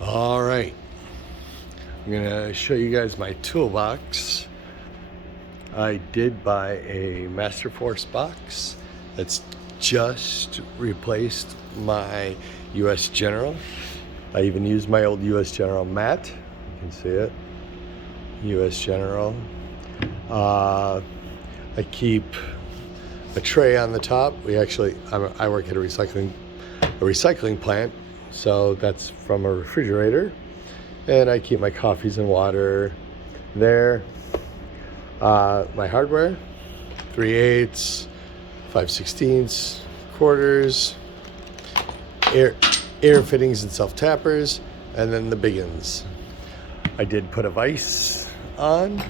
All right, I'm gonna show you guys my toolbox. I did buy a Master Force box that's just replaced my US General. I even used my old US General mat. You can see it. US General. I keep a tray on the top. I work at a recycling plant, so that's from a refrigerator, and I keep my coffees and water there. My hardware, 3/8, 5/16, quarters, air fittings and self tappers, and then the biggins. I did put a vise on.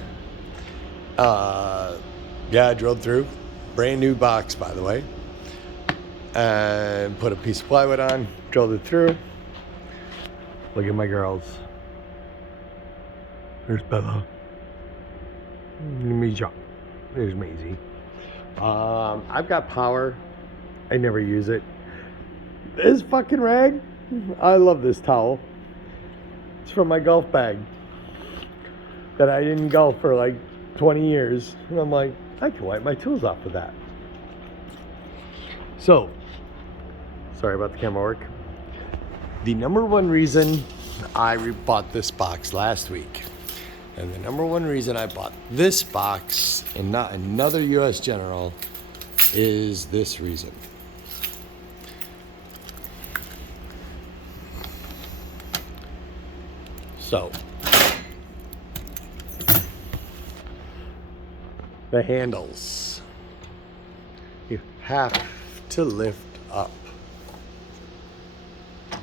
I drilled through. Brand new box, by the way. And put a piece of plywood on, drilled it through. Look at my girls. There's Bella. There's Maisie. I've got power. I never use it. This fucking rag. I love this towel. It's from my golf bag that I didn't golf for like 20 years. And I'm like, I can wipe my tools off with that. So, sorry about the camera work. The number one reason I bought this box last week, and the number one reason I bought this box and not another US General, is this reason. So, the handles, you have to lift up.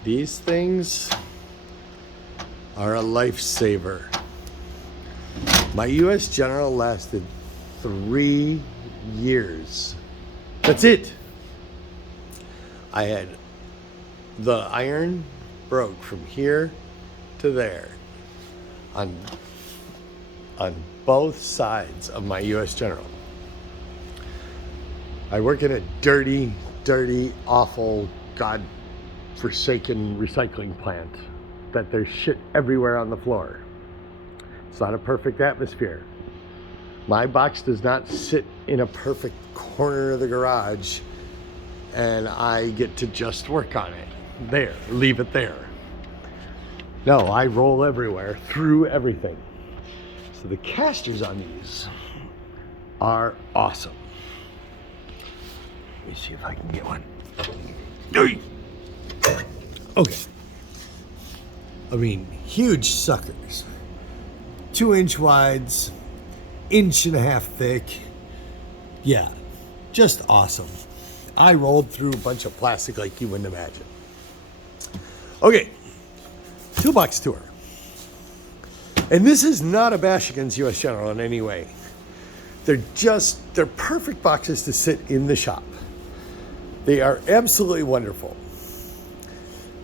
These things are a lifesaver. My US General lasted 3 years. That's it. I had the iron broke from here to there on both sides of my US General. I work in a dirty, awful, God-forsaken recycling plant that there's shit everywhere on the floor. It's not a perfect atmosphere. My box does not sit in a perfect corner of the garage and I get to just work on it. There, leave it there. No, I roll everywhere, through everything. So the casters on these are awesome. Let me see if I can get one. Okay. I mean, huge suckers. 2-inch wides, 1.5 inch thick. Yeah, just awesome. I rolled through a bunch of plastic like you wouldn't imagine. Okay, toolbox tour. And this is not a bash against US General in any way. They're perfect boxes to sit in the shop. They are absolutely wonderful.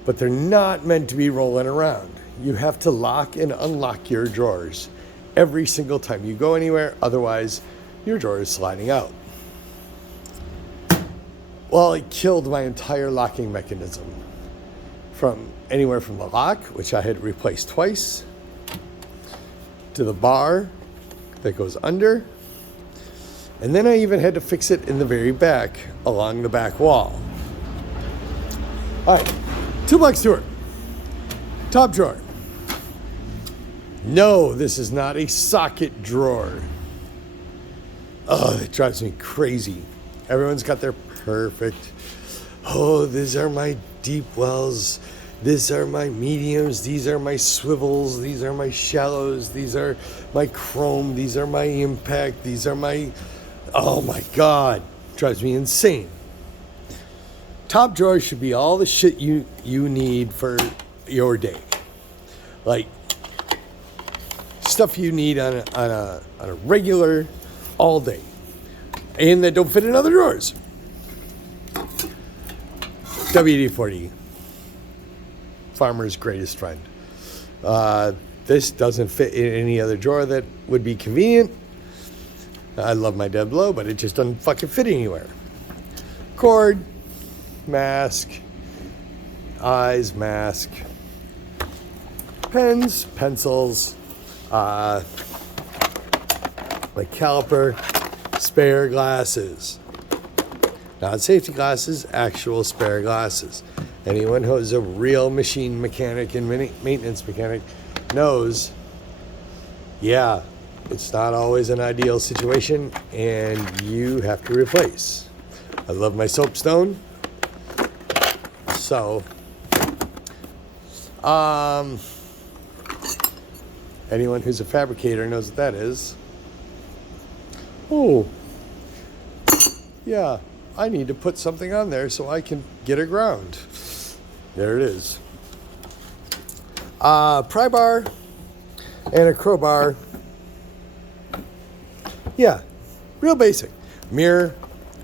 But they're not meant to be rolling around. You have to lock and unlock your drawers every single time you go anywhere, otherwise your drawer is sliding out. Well, it killed my entire locking mechanism. From anywhere from the lock, which I had replaced twice, to the bar that goes under, and then I even had to fix it in the very back along the back wall. All right, toolbox tour. Top drawer. No, this is not a socket drawer. Oh, it drives me crazy. Everyone's got their perfect, oh, these are my deep wells. These are my mediums, these are my swivels, these are my shallows, these are my chrome, these are my impact, these are my, oh my God, drives me insane. Top drawer should be all the shit you need for your day. Like, stuff you need on a regular, all day. And that don't fit in other drawers. WD-40. Farmer's greatest friend. This doesn't fit in any other drawer that would be convenient. I love my Dead Blow, but it just doesn't fucking fit anywhere. Cord, mask, eyes, mask. pens, pencils, my caliper, spare glasses. Not safety glasses, actual spare glasses. Anyone who is a real machine mechanic and maintenance mechanic knows, yeah, it's not always an ideal situation and you have to replace. I love my soapstone. So, anyone who's a fabricator knows what that is. Oh, yeah, I need to put something on there so I can get a ground. There it is. Pry bar and a crowbar. Yeah, real basic. Mirror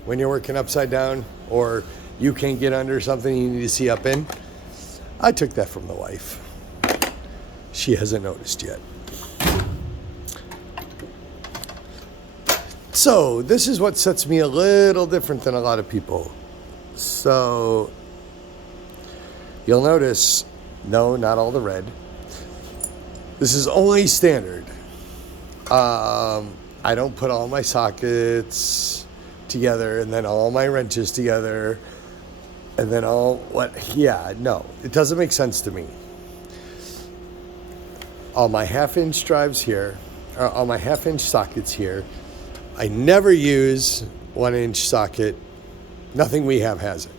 when you're working upside down or you can't get under something you need to see up in. I took that from the wife. She hasn't noticed yet. So this is what sets me a little different than a lot of people. So you'll notice, no, not all the red. This is only standard. I don't put all my sockets together and then all my wrenches together and then all what, yeah, no, it doesn't make sense to me. All my half-inch drives here, all my half-inch sockets here. I never use 1-inch socket. Nothing we have has it.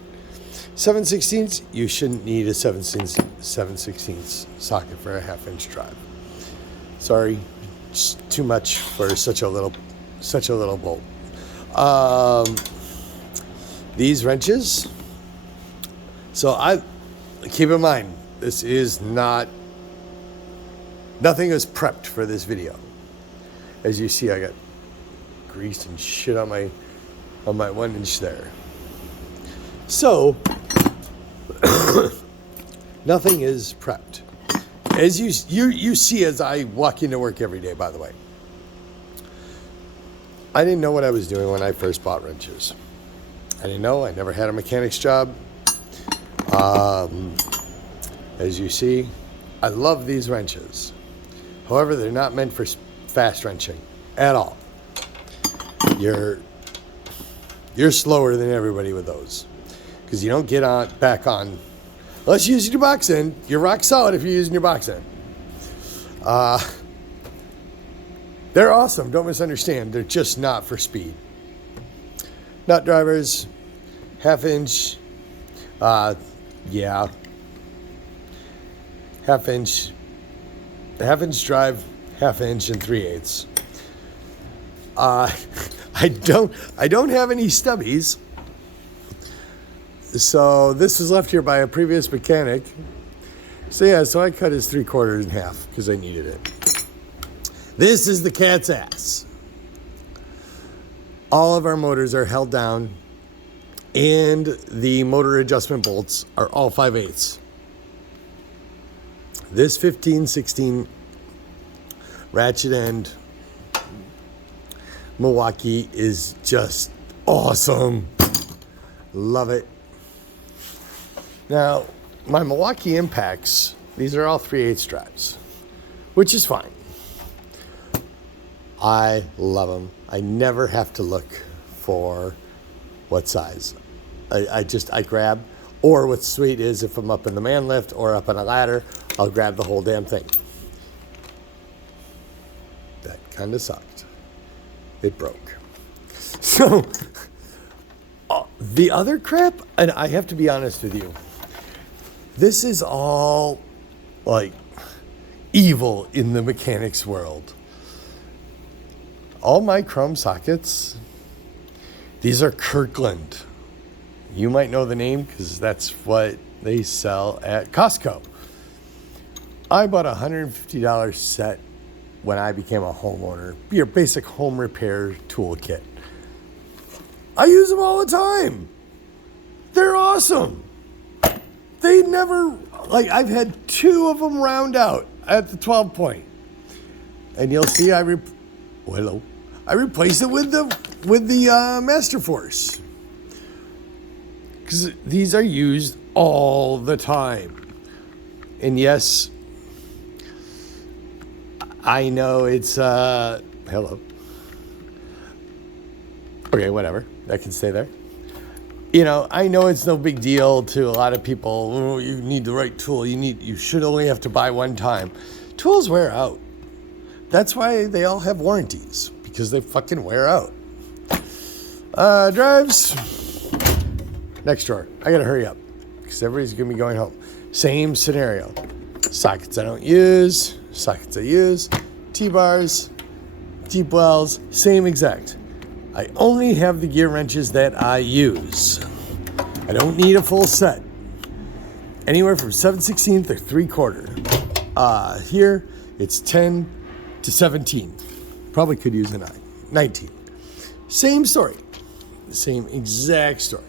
7/16, you shouldn't need a 7/16 socket for a half-inch drive. Sorry, it's too much for such a little bolt. These wrenches. So I keep in mind, this is nothing is prepped for this video. As you see, I got grease and shit on my 1-inch there. So nothing is prepped. As you see as I walk into work every day, by the way. I didn't know what I was doing when I first bought wrenches. I didn't know. I never had a mechanic's job. As you see, I love these wrenches. However, they're not meant for fast wrenching at all. You're slower than everybody with those because you don't get back on unless you're using your box end. You're rock solid if you're using your box end. They're awesome. Don't misunderstand. They're just not for speed. Nut drivers, half-inch. Yeah. Half-inch drive, half-inch and 3/8. I don't have any stubbies. So this was left here by a previous mechanic. So yeah, so I cut his 3/4 in half because I needed it. This is the cat's ass. All of our motors are held down and the motor adjustment bolts are all 5/8. This 15/16 ratchet end Milwaukee is just awesome. Love it. Now, my Milwaukee Impacts, these are all 3/8 drives, which is fine. I love them. I never have to look for what size. I grab, or what's sweet is if I'm up in the man lift or up on a ladder, I'll grab the whole damn thing. That kind of sucked. It broke. So, the other crap, and I have to be honest with you, this is all like evil in the mechanics world. All my chrome sockets, these are Kirkland. You might know the name because that's what they sell at Costco. I bought a $150 set when I became a homeowner. Your basic home repair toolkit. I use them all the time. They're awesome. They never, I've had 2 of them round out at the 12 point. And you'll see I replaced it with the Master Force. Because these are used all the time. And yes, I know it's, hello. Okay, whatever. That can stay there. You know, I know it's no big deal to a lot of people. Oh, you need the right tool. You should only have to buy one time. Tools wear out. That's why they all have warranties, because they fucking wear out. Drives. Next drawer. I gotta hurry up because everybody's gonna be going home. Same scenario. Sockets I don't use, sockets I use, T-bars, deep wells, same exact. I only have the gear wrenches that I use. I don't need a full set. Anywhere from 7/16 to 3/4. Here, it's 10 to 17. Probably could use a 9. 19. Same story. Same exact story.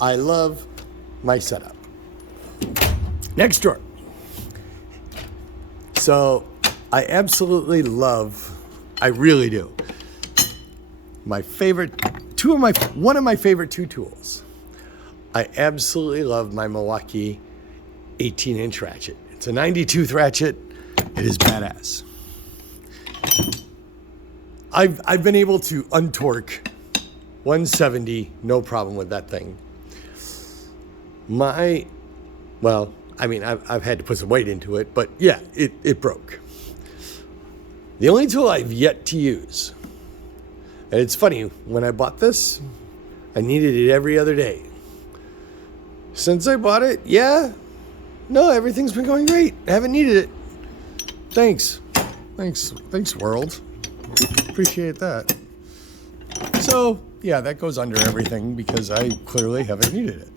I love my setup. Next drawer. So, I absolutely love, I really do. One of my favorite two tools. I absolutely love my Milwaukee 18-inch ratchet. It's a 90-tooth ratchet. It is badass. I've been able to untorque 170, no problem with that thing. I've had to put some weight into it, but yeah, it broke. The only tool I've yet to use, and it's funny, when I bought this, I needed it every other day. Since I bought it, everything's been going great. I haven't needed it. Thanks, world. Appreciate that. So, yeah, that goes under everything because I clearly haven't needed it.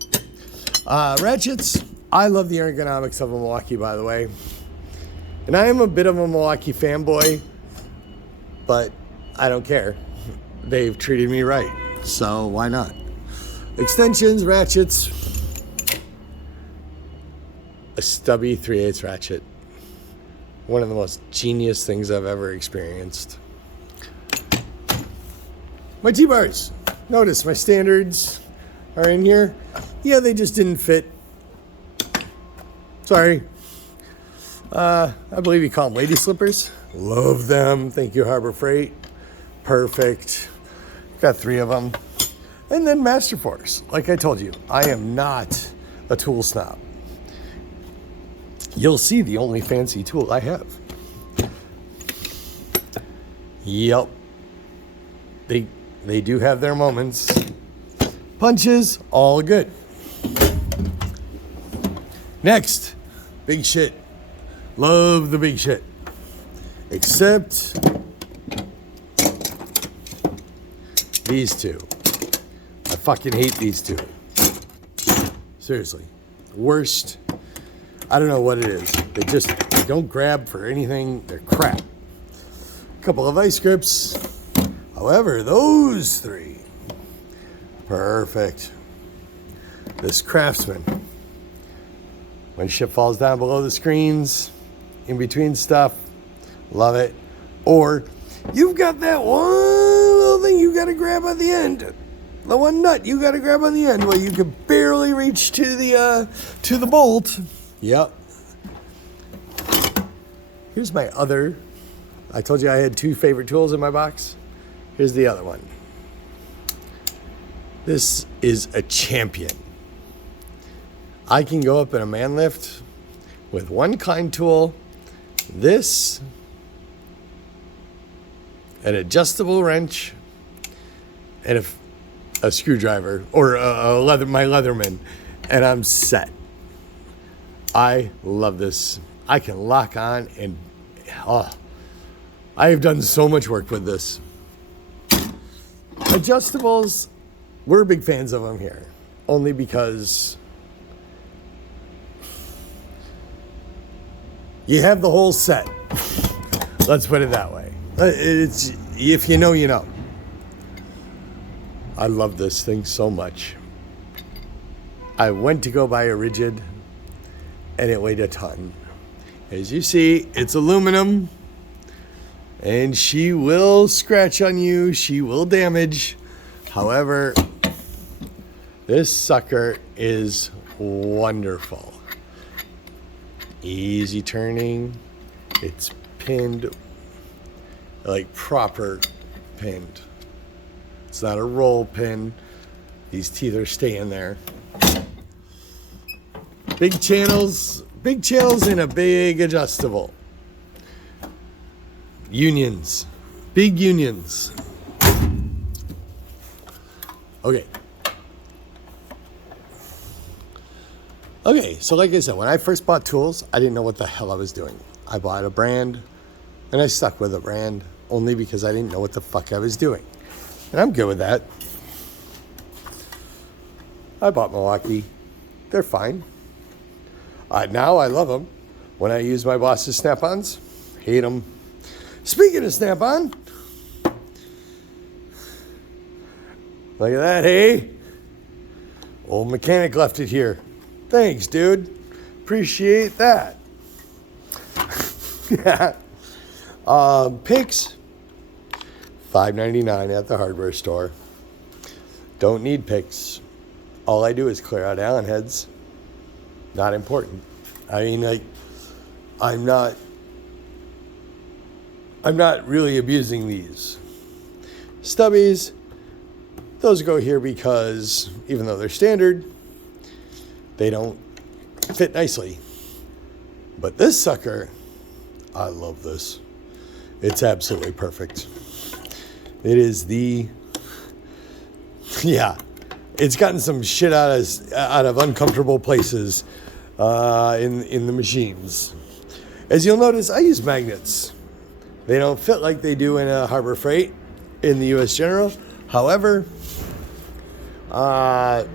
Ratchets, I love the ergonomics of a Milwaukee, by the way. And I am a bit of a Milwaukee fanboy, but I don't care. They've treated me right, so why not? Extensions, ratchets, a stubby 3/8 ratchet. One of the most genius things I've ever experienced. My T-bars. Notice my standards are in here. Yeah, they just didn't fit. Sorry. I believe you call them lady slippers. Love them. Thank you, Harbor Freight. Perfect. Got 3 of them. And then Master Force. Like I told you, I am not a tool snob. You'll see the only fancy tool I have. Yep. They do have their moments. Punches, all good. Next, big shit. Love the big shit. Except these two. I fucking hate these two. Seriously. Worst. I don't know what it is. They don't grab for anything. They're crap. A couple of ice grips. However, those 3. Perfect. This Craftsman. When shit falls down below the screens, in between stuff, love it. Or you've got that one little thing you got to grab at the end. The one nut you got to grab on the end where you can barely reach to the bolt. Yep. Here's my other. I told you I had 2 favorite tools in my box. Here's the other one. This is a champion. I can go up in a man lift with one Klein tool, this, an adjustable wrench, and a screwdriver, or my Leatherman, and I'm set. I love this. I can lock on and, I have done so much work with this. Adjustables, we're big fans of them here, only because you have the whole set. Let's put it that way. It's, if you know, you know. I love this thing so much. I went to go buy a rigid, and it weighed a ton. As you see, it's aluminum, and she will scratch on you. She will damage. However, this sucker is wonderful. Easy turning. It's pinned like proper pinned. It's not a roll pin. These teeth are staying there. Big channels in a big adjustable. Unions, big unions. Okay. Okay, so like I said, when I first bought tools, I didn't know what the hell I was doing. I bought a brand, and I stuck with a brand only because I didn't know what the fuck I was doing. And I'm good with that. I bought Milwaukee. They're fine. Now I love them. When I use my boss's Snap-ons, hate them. Speaking of Snap-on, look at that, hey? Old mechanic left it here. Thanks, dude. Appreciate that. Yeah. Picks, $5.99 at the hardware store. Don't need picks. All I do is clear out Allen heads. Not important. I mean, like, I'm not really abusing these. Stubbies, those go here because even though they're standard, they don't fit nicely. But this sucker, I love this. It's absolutely perfect. It is it's gotten some shit out of uncomfortable places in the machines. As you'll notice, I use magnets. They don't fit like they do in a Harbor Freight in the U.S. General. However, I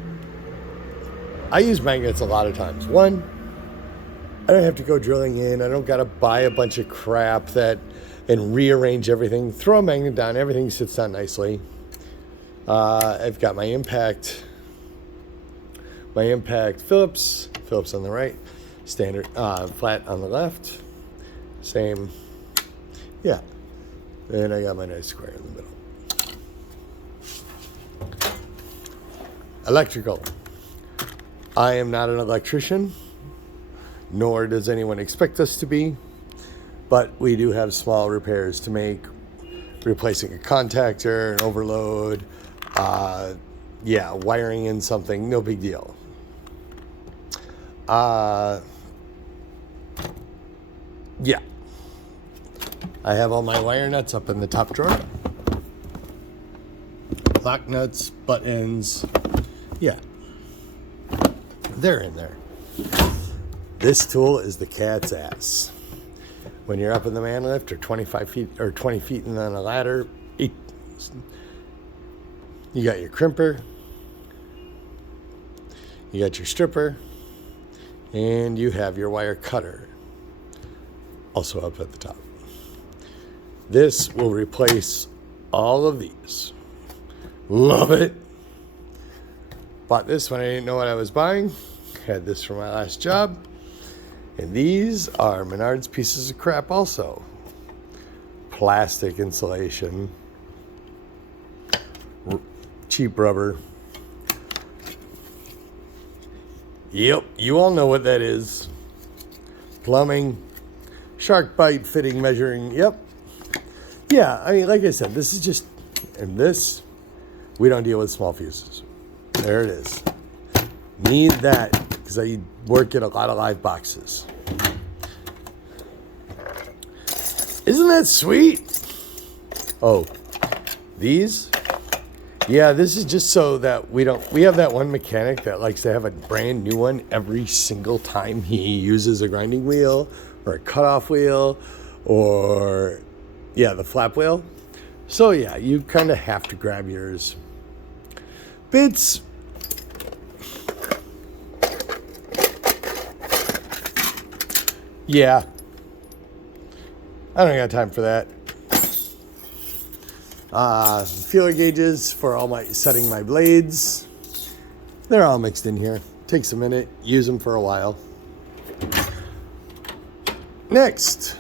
use magnets a lot of times. One, I don't have to go drilling in. I don't got to buy a bunch of crap and rearrange everything. Throw a magnet down. Everything sits down nicely. I've got my impact Phillips on the right, standard flat on the left. Same. Yeah. And I got my nice square in the middle. Electrical. I am not an electrician, nor does anyone expect us to be, but we do have small repairs to make, replacing a contactor, an overload, wiring in something, no big deal. I have all my wire nuts up in the top drawer. Lock nuts, buttons, they're in there. This tool is the cat's ass. When you're up in the man lift or 25 feet or 20 feet and on a ladder, you got your crimper, you got your stripper, and you have your wire cutter also up at the top. This will replace all of these. Love it. Bought this when I didn't know what I was buying. Had this for my last job. And these are Menards pieces of crap also. Plastic insulation. Cheap rubber. Yep, you all know what that is. Plumbing. Shark bite fitting measuring. Yep. Yeah, I mean, like I said, this is just, and this, we don't deal with small fuses. There it is. Need that because I work in a lot of live boxes. Isn't that sweet? Oh, these? Yeah, this is just so that we have that one mechanic that likes to have a brand new one every single time he uses a grinding wheel or a cutoff wheel or, the flap wheel. So yeah, you kind of have to grab yours. Bits. Yeah. I don't got time for that. Feeler gauges for all my setting my blades. They're all mixed in here. Takes a minute. Use them for a while. Next.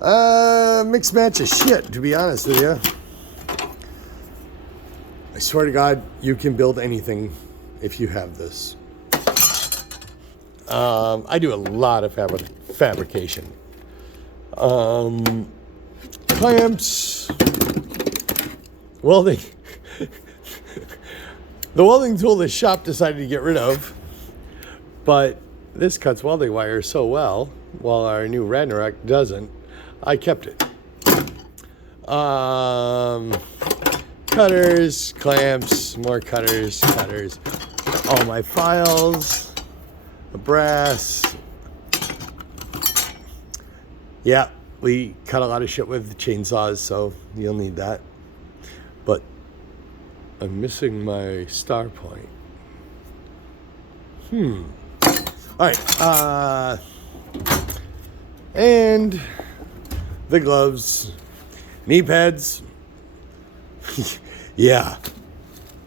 Mixed match of shit, to be honest with you. I swear to God, you can build anything if you have this. I do a lot of fabrication. clamps, welding. The welding tool the shop decided to get rid of, but this cuts welding wire so well, while our new Ragnarok doesn't. I kept it. Cutters, clamps, more cutters, all my files, the brass. Yeah, we cut a lot of shit with chainsaws, so you'll need that. But I'm missing my star point. All right, and the gloves, knee pads. Yeah,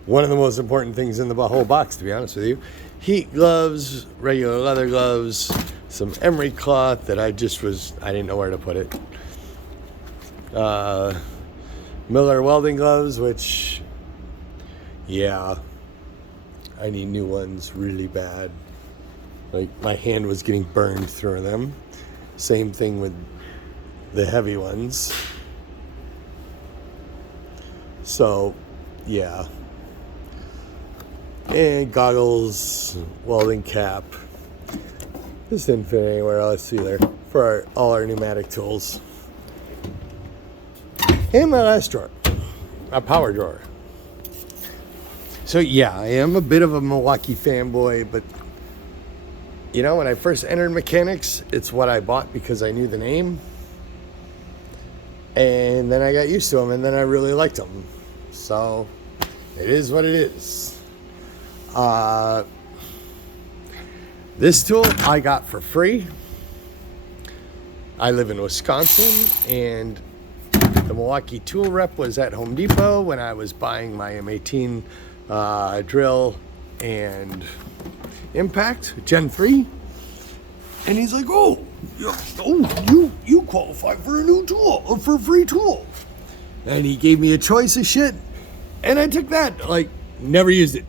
one of the most important things in the whole box, to be honest with you. Heat gloves, regular leather gloves, some emery cloth that I didn't know where to put it. Miller welding gloves, which, yeah, I need new ones really bad. Like, my hand was getting burned through them. Same thing with the heavy ones. So, yeah. And goggles, welding cap. This didn't fit anywhere else either for all our pneumatic tools. And my last drawer, a power drawer. So, yeah, I am a bit of a Milwaukee fanboy, but you know, when I first entered mechanics, it's what I bought because I knew the name. And then I got used to them, and then I really liked them. So, it is what it is. This tool I got for free. I live in Wisconsin, and the Milwaukee tool rep was at Home Depot when I was buying my M18 drill and Impact Gen 3, and he's like, you qualify for a new tool, for a free tool. And he gave me a choice of shit, and I took that. Like, never used it.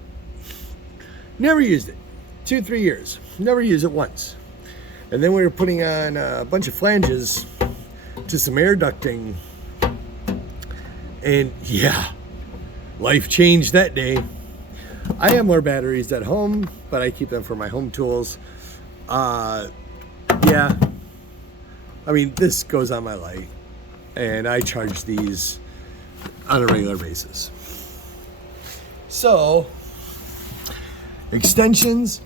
2-3 years, never used it once. And then we were putting on a bunch of flanges to some air ducting, and yeah, life changed that day. I have more batteries at home, but I keep them for my home tools. Yeah. I mean, this goes on my light, and I charge these on a regular basis. So, extensions,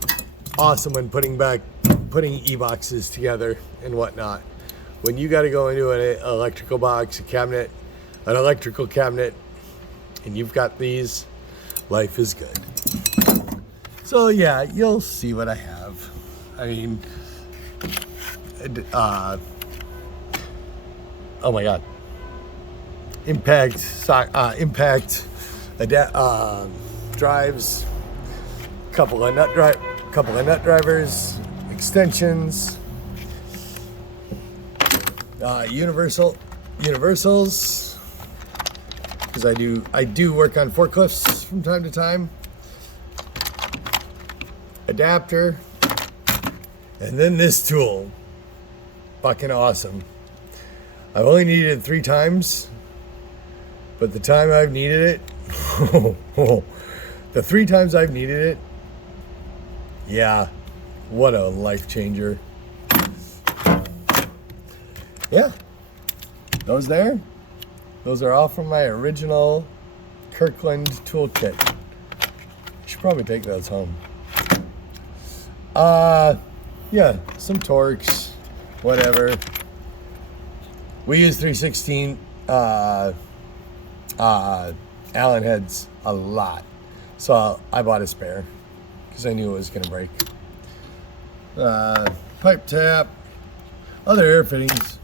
awesome when putting e-boxes together and whatnot. When you got to go into an electrical box, an electrical cabinet, and you've got these, life is good. So yeah, you'll see what I have. I mean, oh my God, impact drives, couple of nut drivers, extensions, universals, because I do work on forklifts from time to time. Adapter, and then this tool, fucking awesome. I've only needed it 3 times, but the time I've needed it, the 3 times I've needed it, yeah, what a life changer. Yeah, those are all from my original Kirkland toolkit. I should probably take those home. Yeah, some Torx, whatever. We use 316 Allen heads a lot, so I bought a spare because I knew it was gonna break. Pipe tap, other air fittings,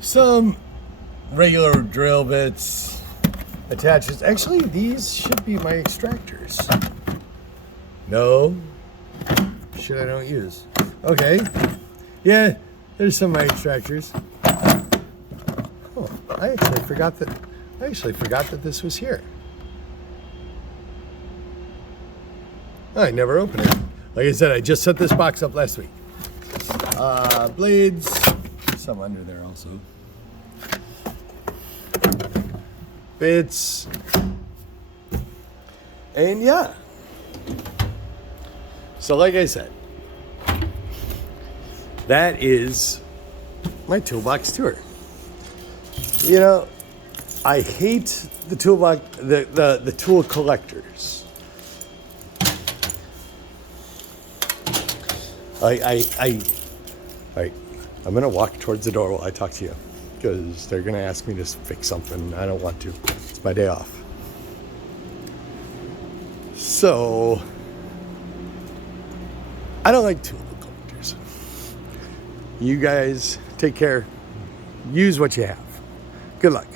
some regular drill bits, attachments. Actually, these should be my extractors. No. Shit I don't use. Okay. Yeah, there's some of my extractors. Oh, I actually forgot that this was here. I never opened it. Like I said, I just set this box up last week. Blades, some under there also. Fits. And yeah. So like I said, that is my toolbox tour. You know, I hate the toolbox, the tool collectors. All right, I'm gonna walk towards the door while I talk to you because they're gonna ask me to fix something. I don't want to. It's my day off. So, I don't like tool collectors. You guys take care. Use what you have. Good luck.